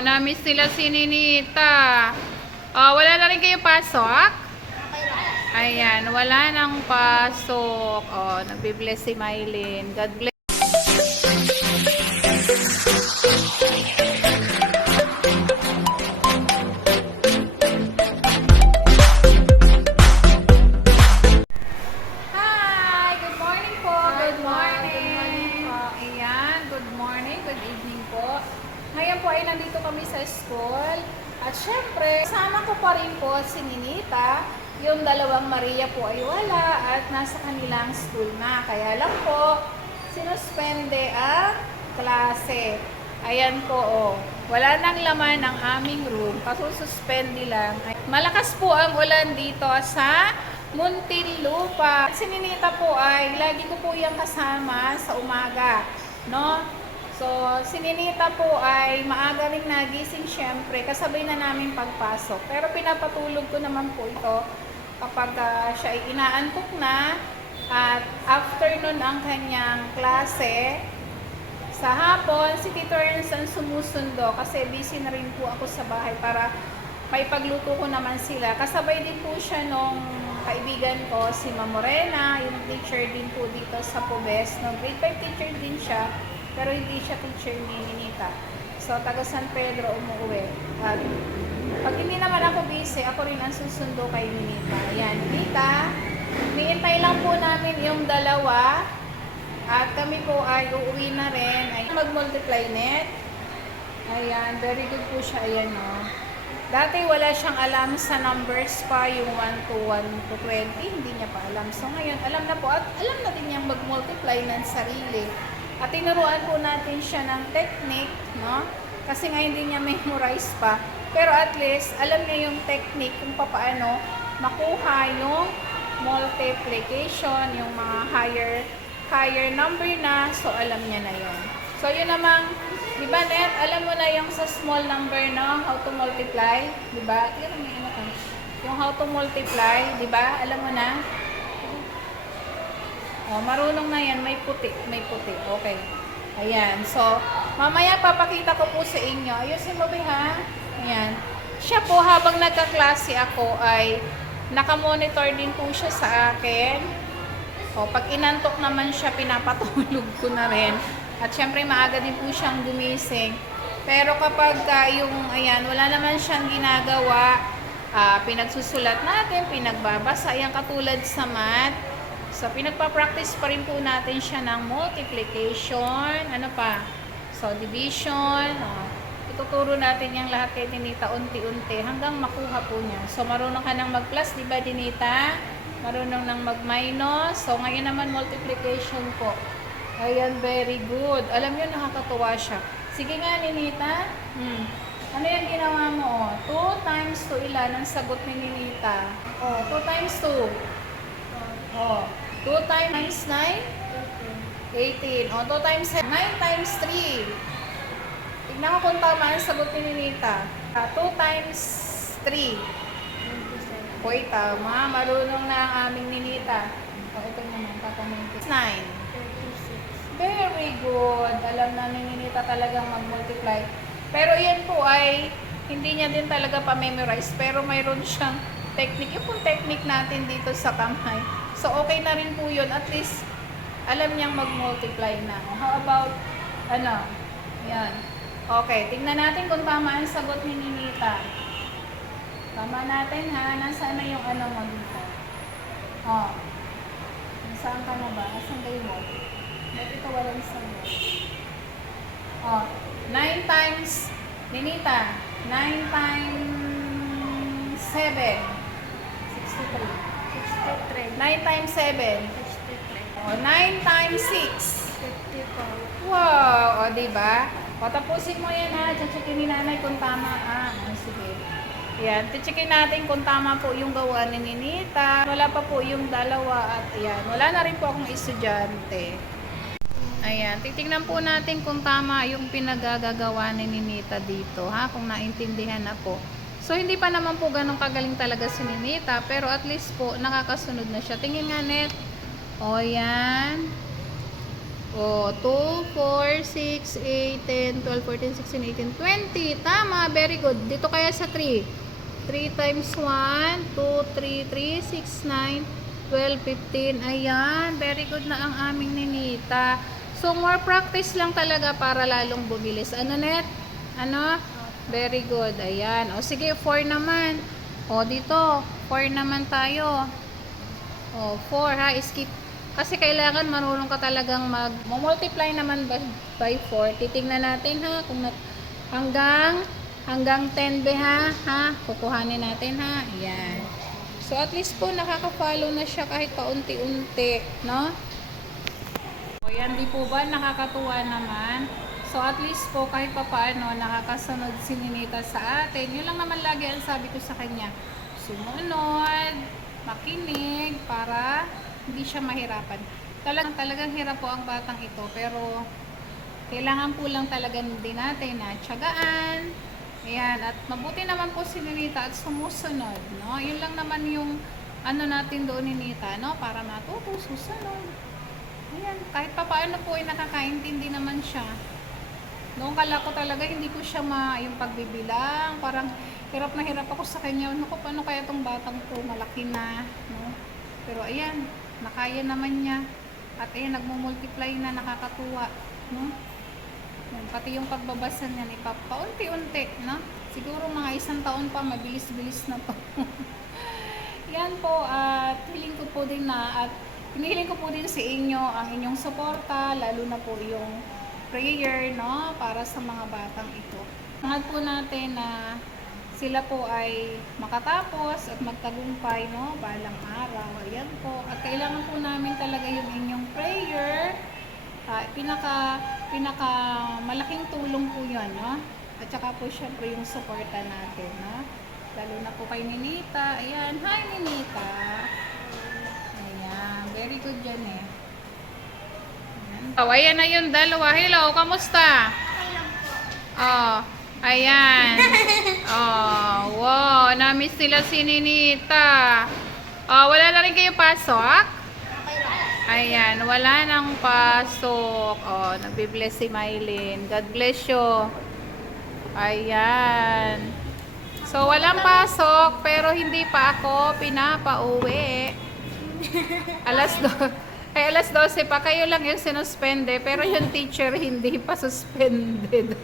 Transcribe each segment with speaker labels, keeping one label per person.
Speaker 1: na-miss nila si Ninita. Oh, wala na rin kayo pasok? Ayan, wala nang pasok. Oh, nagbibless si Mylene. God bless. Maria po ay wala at nasa kanilang school na. Kaya lang po, sinuspende ang klase. Ayan po, oh. Wala nang laman ng aming room. Kasususpende lang. Malakas po ang ulan dito sa Muntinlupa. Si Ninita po ay lagi ko po yung kasama sa umaga. No? So, si Ninita po ay maaga rin nagising syempre. Kasabay na namin pagpasok. Pero pinapatulog ko naman po ito kapag ah, siya ay inaantok na at afternoon ang kanyang klase. Sa hapon, si Tito Ernst ang sumusundo kasi busy na rin po ako sa bahay para may pagluto ko naman sila. Kasabay din po siya nung kaibigan ko, si Ma'am Morena, yung teacher din po dito sa Pobes. No, grade 5 teacher din siya, pero hindi siya teacher ni Ninita. So, taga San Pedro umuwi. At pag hindi naman ako busy, ako rin ang susundo kay Ninita. Ayan, Ninita, niintay lang po namin yung dalawa at kami po ay uuwi na rin. Ay, mag-multiply net. Ayan, very good po siya. Ayan, no. Dati wala siyang alam sa numbers pa, yung 1 to 1 to 20. Hindi niya pa alam. So ngayon, alam na po. At alam na din niyang mag-multiply ng sarili. At tinuruan po natin siya ng technique, no? Kasi ngayon hindi niya memorize pa. Pero at least, alam niya yung technique kung paano makuha yung multiplication, yung mga higher higher number na, so alam niya na yon. So yun namang, di ba net, alam mo na yung sa small number no, how to multiply, di ba? Yun ang ano ka. Yung how to multiply, di ba? Alam mo na? Oh, marunong na yan, may puti, may puti. Okay. Ayan. So, mamaya papakita ko po sa inyo. Ayusin mo ba ha? Ayan. Siya po habang nagkaklase ako ay nakamonitor din po siya sa akin. O, pag inantok naman siya, pinapatulog ko na rin. At syempre, maaga din po siyang gumising. Pero kapag ah, yung, ayan, wala naman siyang ginagawa, ah, pinagsusulat natin, pinagbabasa, ayan katulad sa math. So, pinagpa-practice pa rin po natin siya ng multiplication, ano pa, so division, oh. ituturo natin yung lahat kay Dinita unti-unti hanggang makuha po niya. So, marunong ka nang mag-plus, di ba Dinita? Marunong nang mag-minus. So, ngayon naman multiplication po. Ayan, very good. Alam niyo, nakakatuwa siya. Sige nga, Ninita. Hmm. Ano yung ginawa mo? Oh? 2 times 2 ilan ang sagot ni Ninita? Oh, 2 times 2. Oh, 2 times 9? 18. Oh, 2 times 9 times 3. Tignan ko kung tama ang sagot ni Ninita. 2 times 3. Hoy, tama. Marunong na ang aming Ninita. Oh, ito naman, tatanungin ko. 9. Very good. Alam na ni Ninita talagang mag-multiply. Pero yan po ay hindi niya din talaga pa-memorize. Pero mayroon siyang technique. Yung pong technique natin dito sa kamay. So, okay na rin po yun. At least, alam niyang mag-multiply na. How about, ano? Yan. Okay, tingnan natin kung tama ang sagot ni Ninita. Tama natin ha. Nasaan na yung ano mo dito? Oh. Nasaan ka na ba? Nasaan kayo mo? Ba't ito walang sagot? Oh. 9 times, Ninita, 9 times 7. 63.
Speaker 2: 63.
Speaker 1: 9 times 7.
Speaker 2: 63.
Speaker 1: Oh, 9 times 6.
Speaker 2: 54.
Speaker 1: Wow! O, diba? O, tapusin mo yan ha. Tsatsikin ni nanay kung tama. Ah, sige. Yan. Tsatsikin natin kung tama po yung gawa ni Ninita. Wala pa po yung dalawa at yan. Wala na rin po akong estudyante. Ayan. Titignan po natin kung tama yung pinagagagawa ni Ninita dito. Ha? Kung naintindihan na po. So, hindi pa naman po ganun kagaling talaga si Ninita. Pero at least po, nakakasunod na siya. Tingin nga, Net. O, yan. O, 2, 4, 6, 8, 10, 12, 14, 16, 18, 20. Tama, very good. Dito kaya sa 3. 3 times 1, 2, 3, 3, 6, 9, 12, 15. Ayan, very good na ang aming ninita. So, more practice lang talaga para lalong bumilis. Ano, Net? Ano? Very good. Ayan. O, sige, 4 naman. O, dito. 4 naman tayo. O, 4 ha. Skip. Kasi kailangan marunong ka talagang mag multiply naman by, by 4. Titingnan natin ha kung nat hanggang hanggang 10 be ha. Ha? Kukuhanin natin ha. Ayan. So at least po nakaka-follow na siya kahit paunti-unti, no? O yan, di po ba nakakatuwa naman? So at least po kahit pa paano nakakasunod si Ninita sa atin. Yun lang naman lagi ang sabi ko sa kanya. Sumunod, makinig para hindi siya mahirapan. Talagang talagang hirap po ang batang ito pero kailangan po lang talaga din natin na tiyagaan. Ayan, at mabuti naman po si Ninita at sumusunod, no? Yun lang naman yung ano natin doon ni Nita, no? Para matuto, susunod. Ayan, kahit pa paano po ay nakakaintindi naman siya. Noong kala ko talaga hindi ko siya ma yung pagbibilang, parang hirap na hirap ako sa kanya. Ano ko paano kaya tong batang to malaki na, no? Pero ayan, nakaya naman niya. At ayan, nagmo-multiply na nakakatuwa, no? Pati yung pagbabasa niyan, ipapaunti-unti, no? Siguro mga isang taon pa, mabilis-bilis na to. Yan po, at hiling ko po din na, at hinihiling ko po din sa inyo ang inyong suporta, lalo na po yung prayer, no? Para sa mga batang ito. Hangad po natin na sila po ay makatapos at magtagumpay, no? Balang araw. Ayan po. At kailangan po namin talaga yung inyong prayer. Ah, pinaka pinaka malaking tulong po 'yon, no? At saka po syempre yung suporta natin, no? Lalo na po kay Ninita. Ayan, hi Ninita. Ayan, very good yan eh. Oh, ayan na yung dalawa. Hello, kamusta? Oh, ayan. Oh, wow, namiss nila si Ninita. Oh, wala na rin kayo pasok? Ayan, wala nang pasok. Oh, nagbi-bless si Mylene. God bless you. Ayan. So, walang pasok, pero hindi pa ako pinapauwi. Alas do ay, alas 12 pa. Kayo lang yung sinuspende, pero yung teacher hindi pa suspended.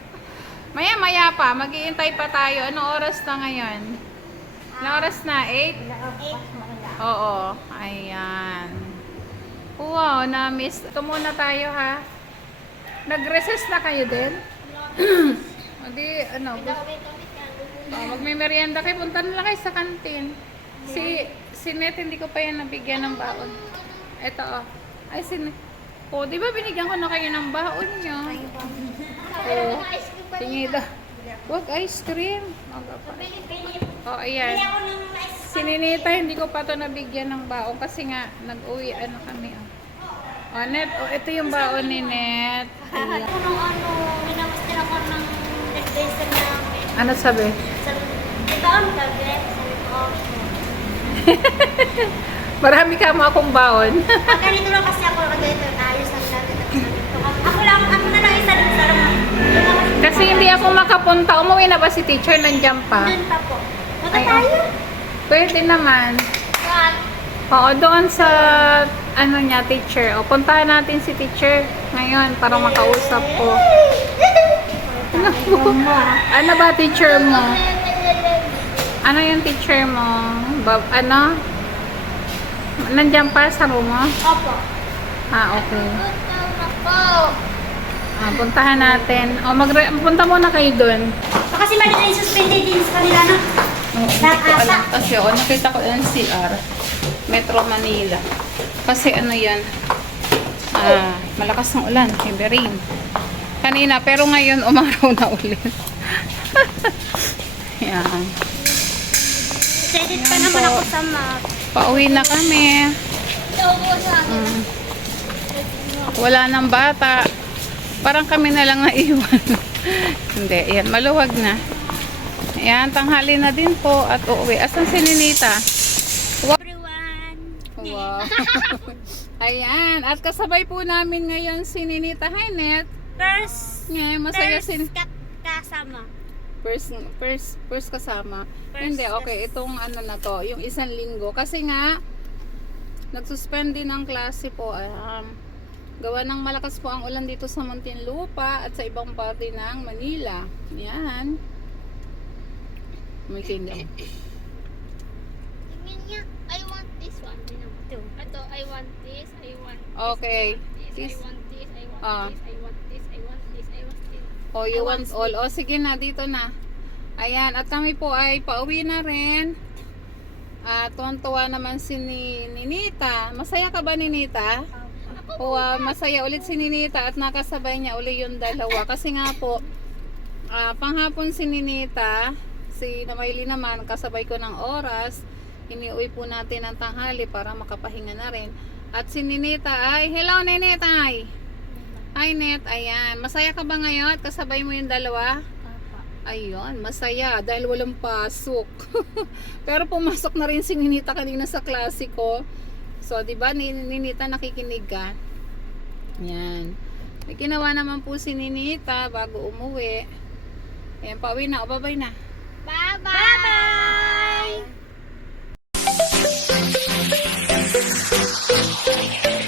Speaker 1: Maya-maya pa, mag-iintay pa tayo. Anong oras na ngayon? Anong oras na? 8? Oo. Ayan. Wow, na-miss. Ito muna tayo ha. Nag-recess na kayo din? o di, ano, oh, magme-merienda kayo. Punta na lang kayo sa kantin. Si, si Net, hindi ko pa yan nabigyan ng baon. Ito, oh. Ay, si Net. Oh, di ba binigyan ko na kayo ng baon nyo? Oh, tingin ito. Huwag ice cream. Oh, ayan. Si Ninita, hindi ko pa to nabigyan ng baon kasi nga nag-uwi ano kami. Oh. Oh, Net, oh, ito yung baon ni Net.
Speaker 2: Nung ano, minamastin ako ng nag-lesson namin.
Speaker 1: Ano sabi?
Speaker 2: Sabi, ba ang gabi? Sabi ko, oh,
Speaker 1: Marami ka mo akong baon.
Speaker 2: Pag ganito lang kasi ako, ganito, ayos ang natin. Ako lang, ako na lang isa rumah.
Speaker 1: kasi hindi ako makapunta. Umuwi na ba si teacher? Nandiyan pa.
Speaker 2: Doon pa po. Punta
Speaker 1: Ay,
Speaker 2: tayo.
Speaker 1: Pwede naman.
Speaker 2: Saan?
Speaker 1: Oo, doon sa ano niya, teacher. O, puntahan natin si teacher ngayon para makausap ko. Ano ba teacher mo? Ano yung teacher mo? Ba, ano? Nandiyan pa sa room mo?
Speaker 2: Opo.
Speaker 1: Ah, okay. Ah, puntahan natin. O, mag punta muna kayo doon.
Speaker 2: Baka si Marina yung suspended din sa kanila, no?
Speaker 1: Oo, hindi ko alam kasi o, nakita ko yung CR. Metro Manila. Kasi ano yan, ah, malakas ng ulan, heavy rain. Kanina, pero ngayon umaraw na ulit. yan.
Speaker 2: Excited pa naman ako sa map.
Speaker 1: Pauwi na kami.
Speaker 2: Naubo sa akin.
Speaker 1: Mm. Wala nang bata. Parang kami na lang naiwan. Hindi, yan, maluwag na. Yan, tanghali na din po at uuwi. Asan si Ninita? Wow. Oh. Ayan. At kasabay po namin ngayon si Ninita Hinet.
Speaker 2: First,
Speaker 1: Ngayon, masaya
Speaker 2: first
Speaker 1: si...
Speaker 2: ka- kasama.
Speaker 1: First, first, first kasama.
Speaker 2: First
Speaker 1: Hindi, okay. Itong ano na to, yung isang linggo. Kasi nga, nagsuspend din ang klase po. Um, gawa ng malakas po ang ulan dito sa Muntinlupa at sa ibang parte ng Manila. Yan. May kingdom.
Speaker 3: I want this one.
Speaker 2: Ito.
Speaker 3: Ito, I want this, I want this,
Speaker 1: Okay.
Speaker 3: I want this,
Speaker 1: This-
Speaker 3: I want this, I want
Speaker 1: Ah.
Speaker 3: this, I want this, I want this, I want this.
Speaker 1: O, you
Speaker 2: want
Speaker 1: all. O, sige na, dito na. Ayan, at kami po ay pauwi na rin. At tuwan-tuwa naman si ni Ninita. Masaya ka ba, Ninita? O, ah, masaya ulit si Ninita at nakasabay niya uli yung dalawa. Kasi nga po, ah, panghapon si Ninita, si Namayli naman, kasabay ko ng oras. Iniuwi po natin ng tanghali para makapahinga na rin. At si Ninita ay, hello Ninita! Hi! Hi Net, ayan. Masaya ka ba ngayon? Kasabay mo yung dalawa? Ayun, masaya dahil walang pasok. Pero pumasok na rin si Ninita kanina sa klase ko. So, 'di ba, ni Ninita nakikinig ka? Yan. May ginawa naman po si Ninita bago umuwi. Ayan, pauwi na. O, babay na.
Speaker 3: Bye-bye!
Speaker 2: Bye-bye!